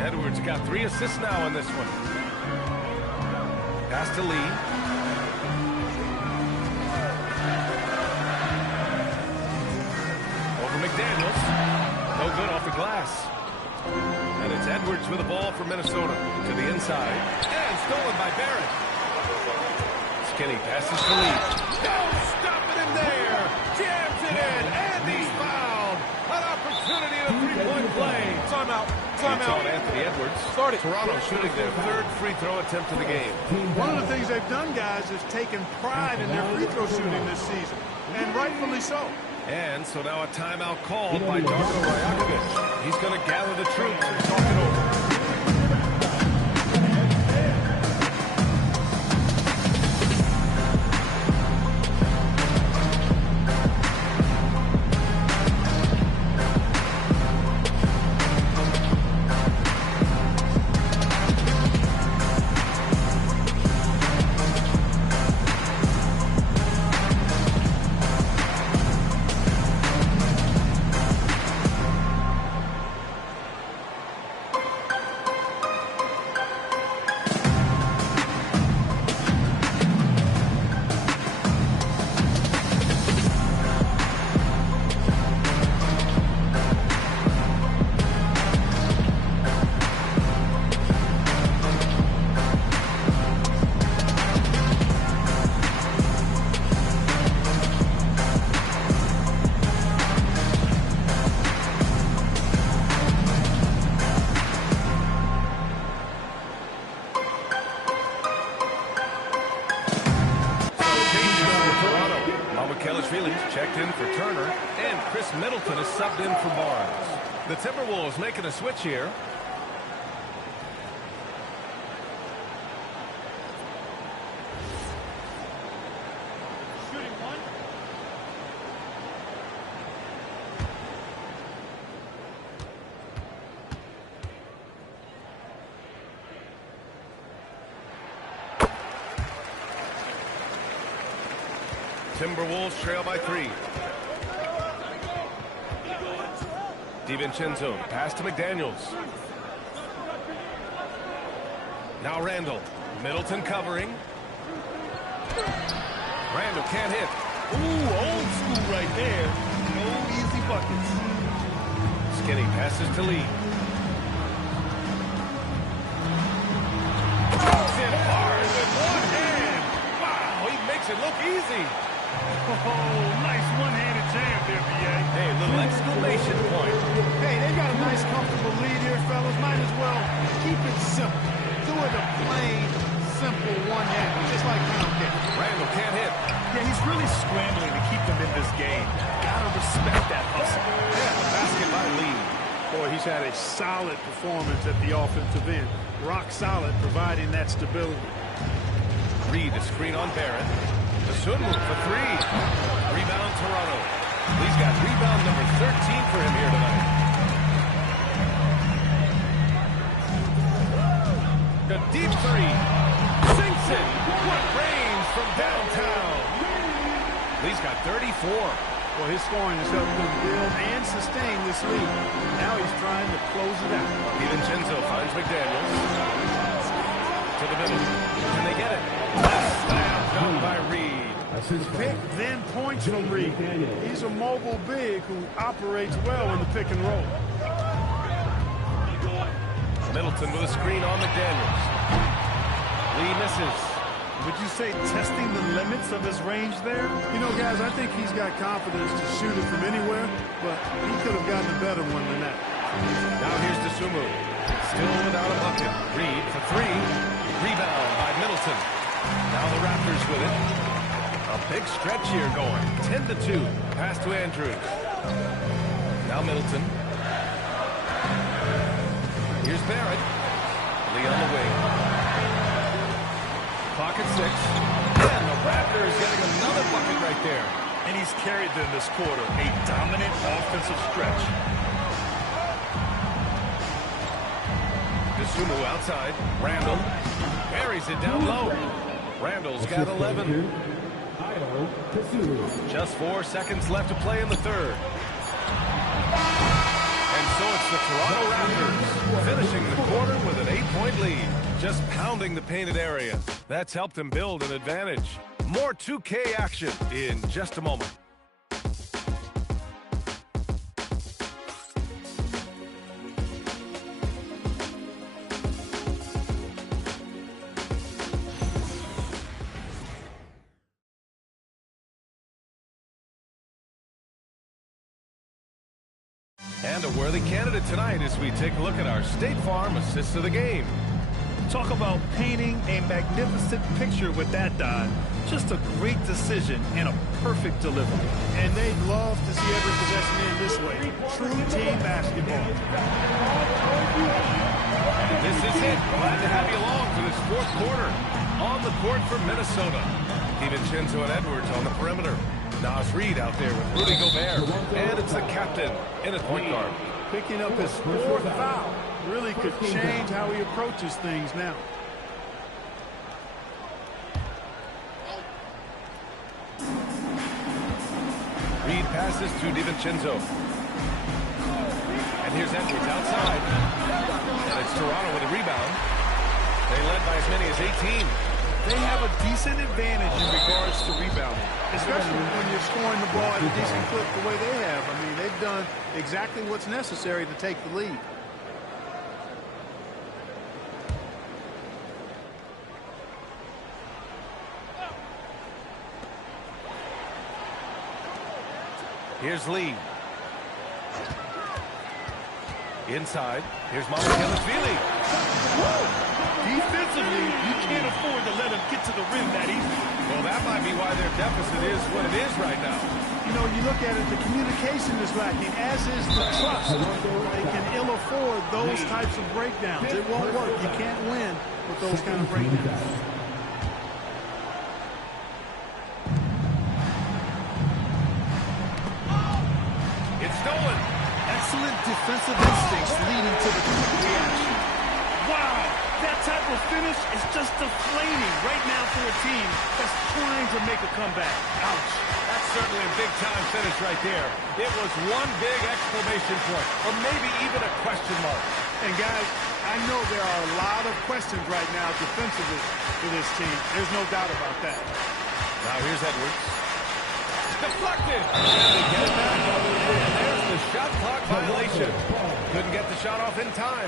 Edwards got 3 assists now in this one. Pass to Lee. Over McDaniels. No good off the glass. And it's Edwards with the ball for Minnesota. To the inside. And stolen by Barrett. Skinny passes to Lee. No, stopping him there. Jams it in. And he's fouled. An opportunity in a three-point play. Timeout. It's on Anthony Edwards. Started. Toronto shooting their 3rd free throw attempt of the game. One of the things they've done, guys, is taken pride in their free throw shooting this season. And rightfully so. And so now a timeout called by Darko Rajakovic. He's going to gather the troops and talk it over. Checked in for Turner, and Chris Middleton is subbed in for Barnes. The Timberwolves making a switch here. Shooting one. Timberwolves trail by 3. DiVincenzo, pass to McDaniels. Now Randall. Middleton covering. Randall can't hit. Ooh, old school right there. No easy buckets. Skinny passes to Lee. Drops it hard with one hand. Wow, he makes it look easy. Oh, nice one-handed jam there, B.A. Hey, a little exclamation point. Hey, they got a nice, comfortable lead here, fellas. Might as well keep it simple. Do it a plain, simple one-hander, just like pound cake. Randall can't hit. Yeah, he's really scrambling to keep them in this game. Gotta respect that hustle. Yeah, basket by Lee. Boy, he's had a solid performance at the offensive end. Rock solid, providing that stability. Reed, a screen on Barrett. The Sun move for 3. Rebound Toronto. Lee's got rebound number 13 for him here tonight. The deep 3. Sinks it. What range from downtown. Lee's got 34. Well, his scoring has helped him build and sustain this lead. Now he's trying to close it out. DiVincenzo finds McDaniels. To the middle. Can they get it? Left slam done by Reed. Pick, then points from Reed. He's a mobile big who operates well in the pick and roll. Middleton with a screen on McDaniels. Lee misses. Would you say testing the limits of his range there? You know, guys, I think he's got confidence to shoot it from anywhere, but he could have gotten a better one than that. Now here's Dosunmu. Still without a bucket. Reed for 3. Rebound by Middleton. Now the Raptors with it. A big stretch here going. 10-2. Pass to Andrews. Now Middleton. Here's Barrett. Lee on the wing. Clock at 6. And the Raptors getting another bucket right there. And he's carried them this quarter. A dominant offensive stretch. Dosunmu outside. Randall buries it down low. Randall's got 11. Just 4 seconds left to play in the third. And so it's the Toronto Raptors finishing the quarter with an 8-point lead. Just pounding the painted area. That's helped them build an advantage. More 2K action in just a moment. And a worthy candidate tonight as we take a look at our State Farm assist of the game. Talk about painting a magnificent picture with that, Don. Just a great decision and a perfect delivery. And they'd love to see every possession in this way. True team basketball. This is it. Glad to have you along for this fourth quarter. On the court for Minnesota. DiVincenzo and Edwards on the perimeter. Naz Reid out there with Rudy Gobert. And it's the captain in at point guard. Picking up his fourth foul. Really could change how he approaches things now. Reid passes to DiVincenzo. And here's Edwards outside. And it's Toronto with a rebound. They led by as many as 18. They have a decent advantage in regards to rebounding. Especially when you're scoring the ball at a decent clip the way they have. I mean, they've done exactly what's necessary to take the lead. Here's Lee. Inside. Here's Mamukelashvili. Defensively, you can't afford to let him get to the rim that easy. Well, that might be why their deficit is what it is right now. You know, you look at it, the communication is lacking, as is the trust. They can ill afford those types of breakdowns. It won't work. You can't win with those kind of breakdowns. It's stolen. Excellent defensive instincts leading to the quick reaction. Wow, that type of finish is just deflating right now for a team that's trying to make a comeback. Ouch. That's certainly a big-time finish right there. It was one big exclamation point, or maybe even a question mark. And guys, I know there are a lot of questions right now defensively for this team. There's no doubt about that. Now here's Edwards. Deflected. And they get it back. And there's the shot clock violation. Couldn't get the shot off in time.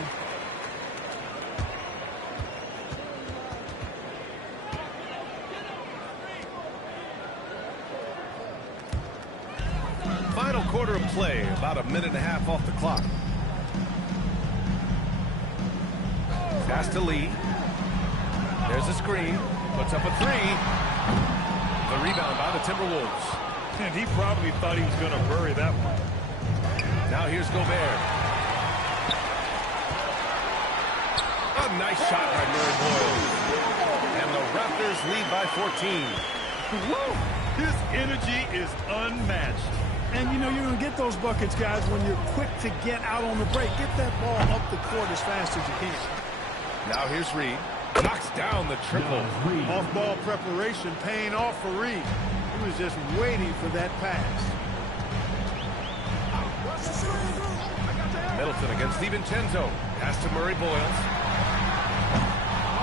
Final quarter of play, about a minute and a half off the clock. Pass to Lee. There's a screen. Puts up a three. The rebound by the Timberwolves. And he probably thought he was going to bury that one. Now here's Gobert. A nice shot by Murray Boyle. And the Raptors lead by 14. Woo! His energy is unmatched. And, you know, you're going to get those buckets, guys, when you're quick to get out on the break. Get that ball up the court as fast as you can. Now here's Reid. Knocks down the triple. Off-ball preparation paying off for Reid. He was just waiting for that pass. Middleton against DiVincenzo. Pass to Murray Boyles.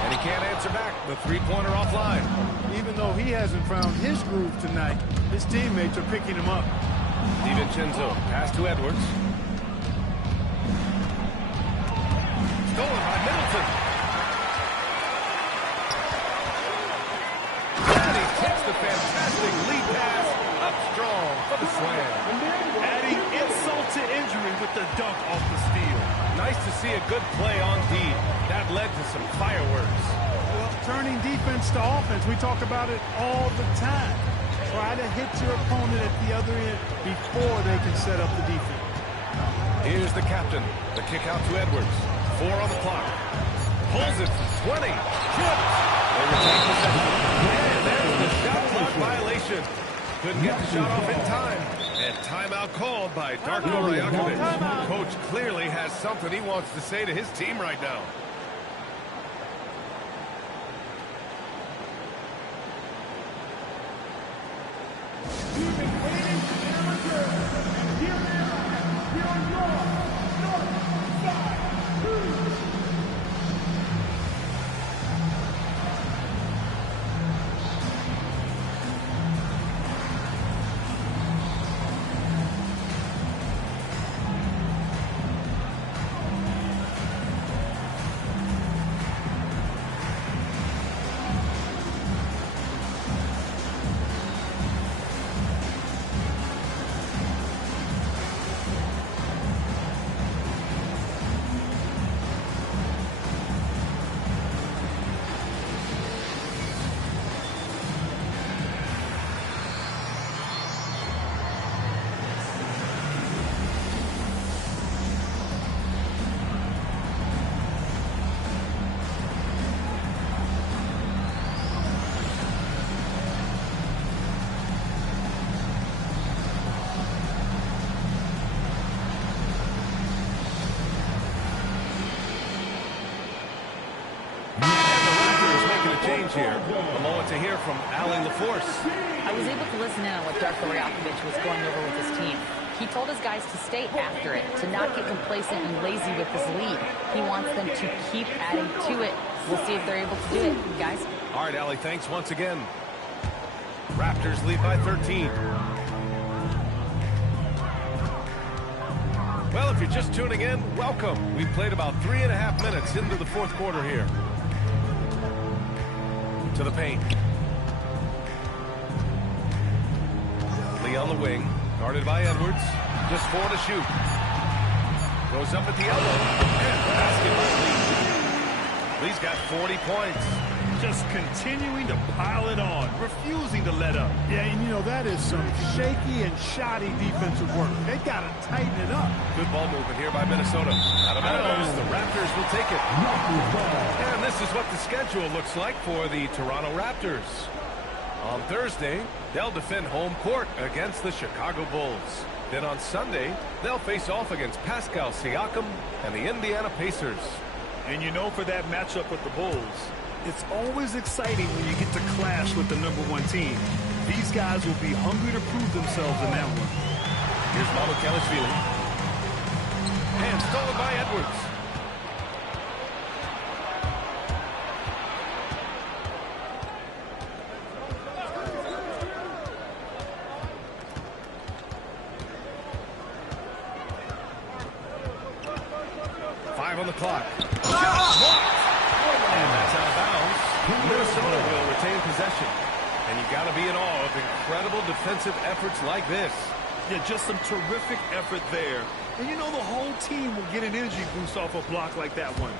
And he can't answer back. The three-pointer offline. Even though he hasn't found his groove tonight, his teammates are picking him up. DiVincenzo. Pass to Edwards. Stolen by Middleton. And he takes the fantastic lead pass up strong for the slam. Adding insult to injury with the dunk off the steal. Nice to see a good play on D. That led to some fireworks. Well, turning defense to offense, we talk about it all the time. Try to hit your opponent at the other end before they can set up the defense. Here's the captain. The kick out to Edwards. 4 on the clock. Pulls it from 20. Trips. They retain possession. And there's the shot clock violation. Couldn't get the shot off in time. And timeout called by Darko Rajakovic. Coach clearly has something he wants to say to his team right now. You've been waiting for their return, and here they are. Here are your North Side Here. A moment to hear from Allie LaForce. I was able to listen in on what Darko Rajakovic was going over with his team. He told his guys to stay after it, to not get complacent and lazy with this lead. He wants them to keep adding to it. We'll see if they're able to do it, guys. All right, Allie, thanks once again. Raptors lead by 13. Well, if you're just tuning in, welcome. We played about 3.5 minutes into the fourth quarter here. To the paint. Lee on the wing, guarded by Edwards. Just 4 to shoot. Goes up at the elbow. And basket by Lee. Lee's got 40 points. Just continuing to pile it on, refusing to let up. Yeah, and you know, that is some shaky and shoddy defensive work. They got to tighten it up. Good ball movement here by Minnesota. Out of bounds, the Raptors will take it. And this is what the schedule looks like for the Toronto Raptors. On Thursday, they'll defend home court against the Chicago Bulls. Then on Sunday, they'll face off against Pascal Siakam and the Indiana Pacers. And you know, for that matchup with the Bulls, it's always exciting when you get to clash with the #1 team. These guys will be hungry to prove themselves in that one. Here's Mamukelashvili. And stolen by Edwards. Five on the clock. And that's out of bounds. Minnesota will retain possession. And you've got to be in awe of incredible defensive efforts like this. Yeah, just some terrific effort there. And you know, the whole team will get an energy boost off a block like that one.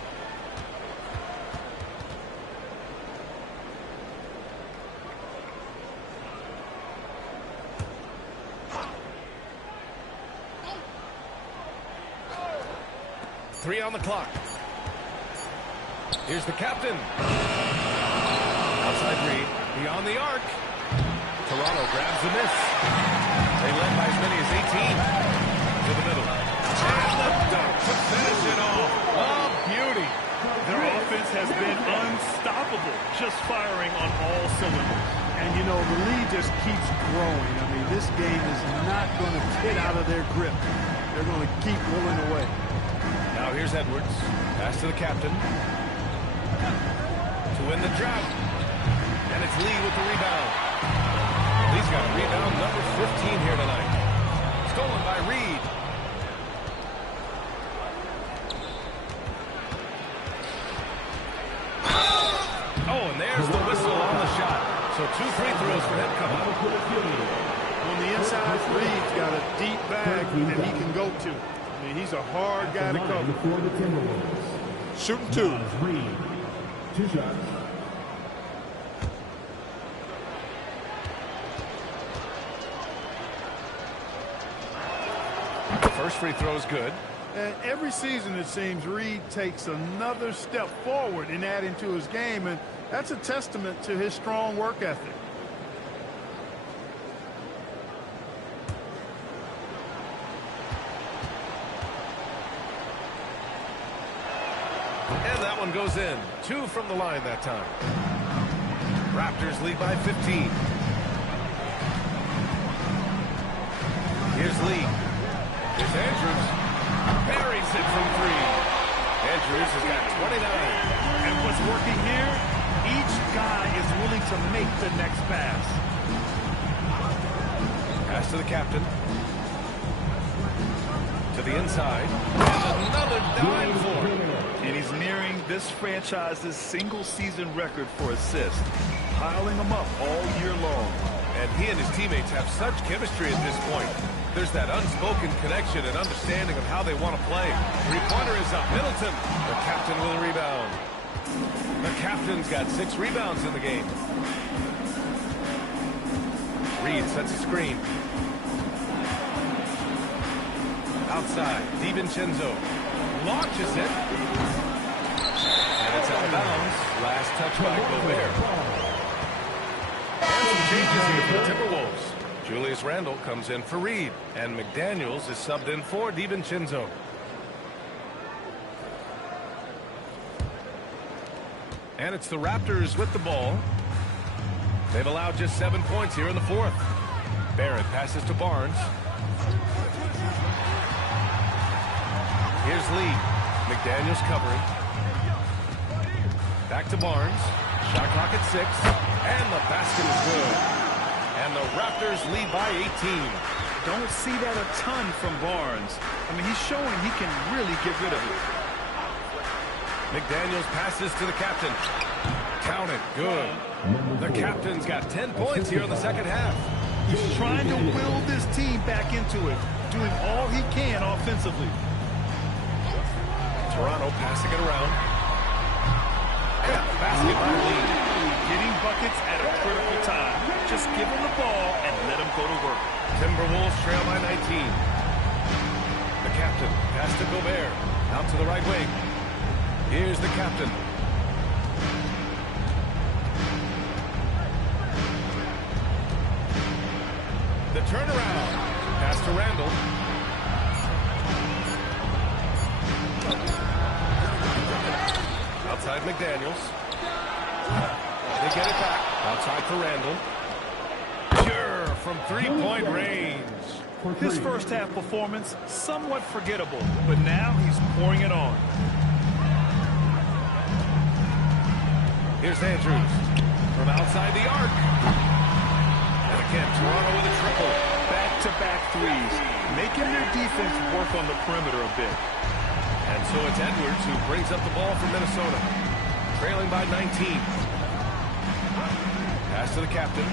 Three on the clock. Here's the captain. Outside Reed. Beyond the arc. Toronto grabs the miss. They led by as many as 18. To the middle. And the dunk to finish it off. Oh, beauty. Their offense has been unstoppable. Just firing on all cylinders. And, you know, the lead just keeps growing. I mean, this game is not going to get out of their grip. They're going to keep rolling away. Now here's Edwards. Pass to the captain. To win the drought. And it's Lee with the rebound. Lee's got rebound number 15 here tonight. Stolen by Reed. Oh, and there's the whistle on the shot. So 2 free throws for him coming up. On the inside, Reed's got a deep bag that he can go to. I mean, he's a hard guy to cover. for the Timberwolves. Shooting 2. Reed. 2 shots. First free throw is good. And every season, it seems, Reed takes another step forward in adding to his game, and that's a testament to his strong work ethic. And that one goes in. 2 from the line that time. Raptors lead by 15. Here's Lee. Here's Andrews. Buries it from 3. Andrews has got 29. And what's working here? Each guy is willing to make the next pass. Pass to the captain. To the inside. And another dime for him. And he's nearing this franchise's single-season record for assists, piling them up all year long. And he and his teammates have such chemistry at this point. There's that unspoken connection and understanding of how they want to play. Three-pointer is up. Middleton, the captain with a rebound. The captain's got 6 rebounds in the game. Reed sets a screen. Outside, DiVincenzo launches it. And it's out of bounds. Last touch by Gobert. And some changes here for the Timberwolves. Julius Randle comes in for Reed. And McDaniels is subbed in for DiVincenzo. And it's the Raptors with the ball. They've allowed just 7 points here in the 4th. Barrett passes to Barnes. Here's Lee. McDaniels covering. Back to Barnes. Shot clock at 6. And the basket is good. And the Raptors lead by 18. Don't see that a ton from Barnes. I mean, he's showing he can really get rid of it. McDaniels passes to the captain. Count it. Good. The captain's got 10 points here in the second half. He's trying to will this team back into it, doing all he can offensively. Toronto passing it around. And a basket by Lee. Getting buckets at a critical time. Just give him the ball and let him go to work. Timberwolves trail by 19. The captain pass to Gobert. Out to the right wing. Here's the captain. The turnaround. Pass to Randle. Outside McDaniels. They get it back. Outside for Randle. Pure from 3-point range. His first half performance, somewhat forgettable, but now he's pouring it on. Here's Andrews from outside the arc. And again, Toronto with a triple. Back-to-back threes, making their defense work on the perimeter a bit. And so it's Edwards who brings up the ball for Minnesota. Trailing by 19. Pass to the captain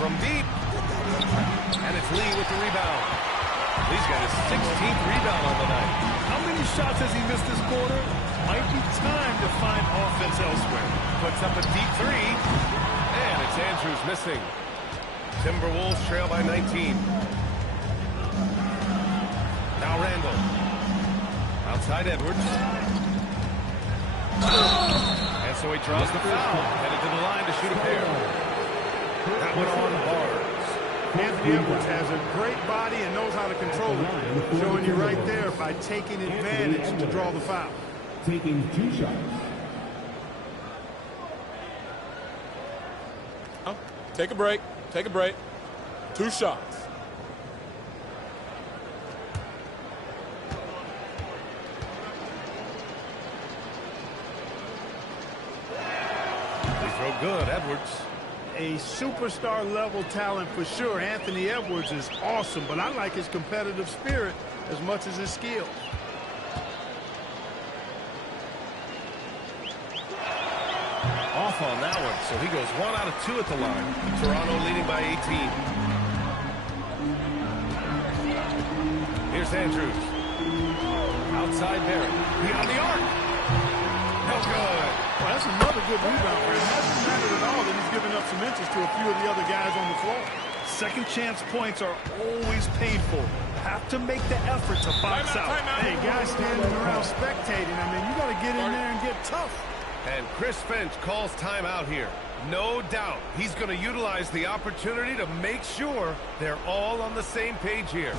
from deep. And it's Lee with the rebound. Lee's got his 16th rebound on the night. How many shots has he missed this quarter? Might be time to find offense elsewhere. Puts up a deep 3. And it's Andrews missing. Timberwolves trail by 19. Now Randle. Outside Edwards. And so he draws the foul. Headed to the line to shoot a pair. That one on Barnes. Anthony Edwards has a great body and knows how to control it. Showing you right there by taking advantage to draw the foul. Taking 2 shots. Take a break. Take a break. 2 shots. They throw good, Edwards. A superstar level talent for sure. Anthony Edwards is awesome, but I like his competitive spirit as much as his skill. Off on that one, so he goes 1 out of 2 at the line. Toronto leading by 18. Here's Andrews. Outside Barrett. Beyond the arc. No good. Well, that's another good rebound for him. It hasn't mattered at all that he's given up some inches to a few of the other guys on the floor. Second chance points are always painful. Have to make the effort to box out. Hey, guys standing around spectating. I mean, you got to get in there and get tough. And Chris Finch calls timeout here. No doubt he's going to utilize the opportunity to make sure they're all on the same page here.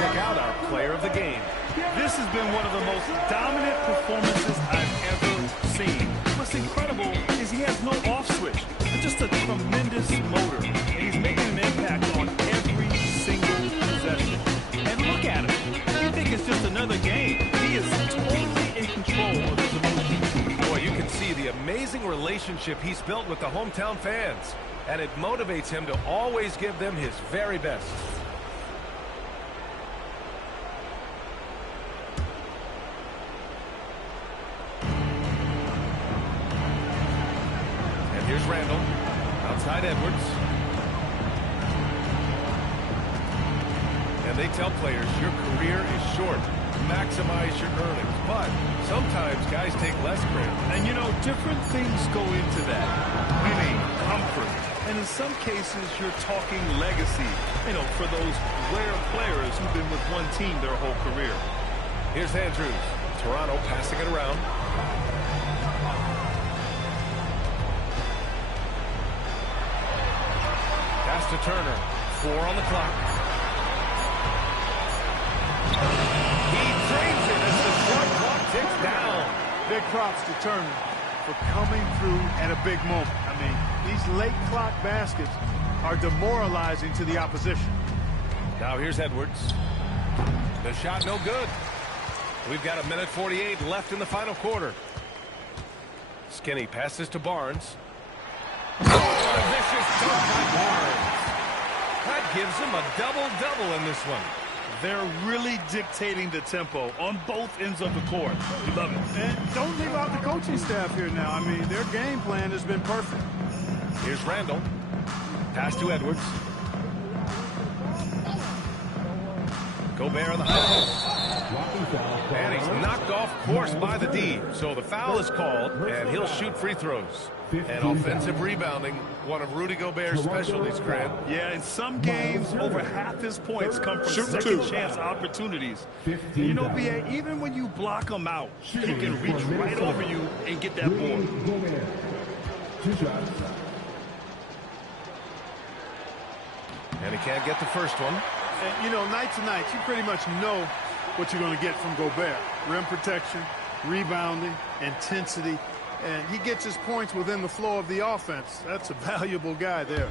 check out our player of the game. This has been one of the most dominant performances I've ever seen. What's incredible is he has no off switch. It's just a tremendous motor. And he's making an impact on every single possession. And look at him. You think it's just another game. He is totally in control of his emotions. Boy, you can see the amazing relationship he's built with the hometown fans. And it motivates him to always give them his very best. And here's Randall. Outside Edwards. And they tell players your career is short. Maximize your earnings. But sometimes guys take less credit. And you know, different things go into that. Winning, comfort, and in some cases, you're talking legacy. You know, for those rare players who've been with one team their whole career. Here's Andrews. Toronto passing it around. Pass to Turner. 4 on the clock. He drains it as the shot clock ticks down. Big props to Turner for coming through at a big moment. I mean, these late clock baskets are demoralizing to the opposition. Now here's Edwards. The shot no good. We've got 1:48 left in the final quarter. Skinny passes to Barnes. Oh, what a vicious dunk by Barnes. That gives him a double-double in this one. They're really dictating the tempo on both ends of the court. You love it. And don't leave out the coaching staff here now. I mean, their game plan has been perfect. Here's Randall. Pass to Edwards. Gobert on the high post. And he's knocked off course by the D. So the foul is called, and he'll shoot free throws. And offensive rebounding, one of Rudy Gobert's specialties, Grant. Yeah, in some games, over half his points come from second-chance opportunities. You know, B.A., even when you block him out, he can reach right over you and get that board. And he can't get the first one. And, you know, night to night, you pretty much know what you're going to get from Gobert. Rim protection, rebounding, intensity. And he gets his points within the flow of the offense. That's a valuable guy there.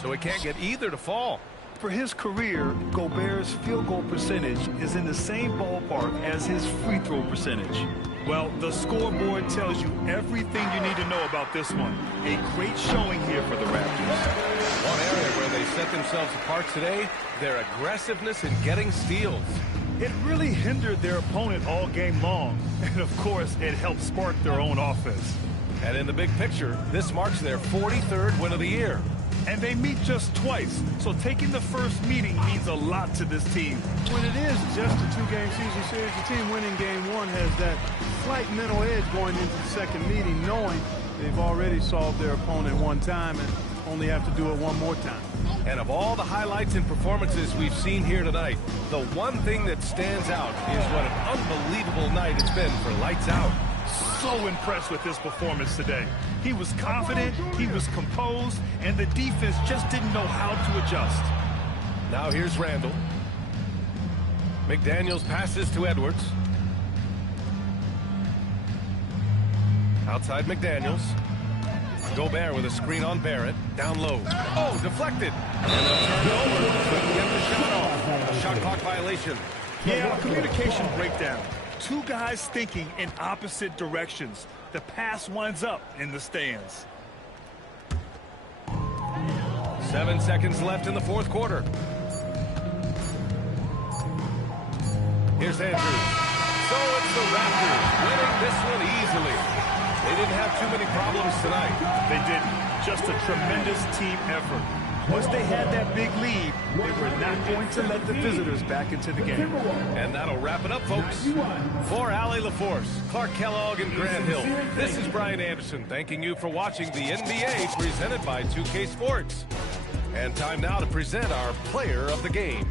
So he can't get either to fall. For his career, Gobert's field goal percentage is in the same ballpark as his free throw percentage. Well, the scoreboard tells you everything you need to know about this one. A great showing here for the Raptors. One area where they set themselves apart today, their aggressiveness in getting steals. It really hindered their opponent all game long. And, of course, it helped spark their own offense. And in the big picture, this marks their 43rd win of the year. And they meet just twice, so taking the first meeting means a lot to this team. When it is just a two-game season series, the team winning game one has that slight mental edge going into the second meeting, knowing they've already solved their opponent one time and only have to do it one more time. And of all the highlights and performances we've seen here tonight, the one thing that stands out is what an unbelievable night it's been for Lights Out. So impressed with his performance today. He was confident, he was composed, and the defense just didn't know how to adjust. Now here's Randall. McDaniels passes to Edwards. Outside McDaniels. Gobert with a screen on Barrett. Down low. Oh, deflected. And they'll turn it over. Couldn't get the shot off. A shot clock violation. Yeah, communication breakdown. Two guys thinking in opposite directions. The pass winds up in the stands. 7 seconds left in the fourth quarter. Here's Andrews. So it's the Raptors winning this one easily. They didn't have too many problems tonight. They didn't. Just a tremendous team effort. Once they had that big lead, they were not going to let the visitors back into the game. And that'll wrap it up, folks. For Allie LaForce, Clark Kellogg, and Grant Hill, this is Brian Anderson thanking you for watching the NBA presented by 2K Sports. And time now to present our player of the game.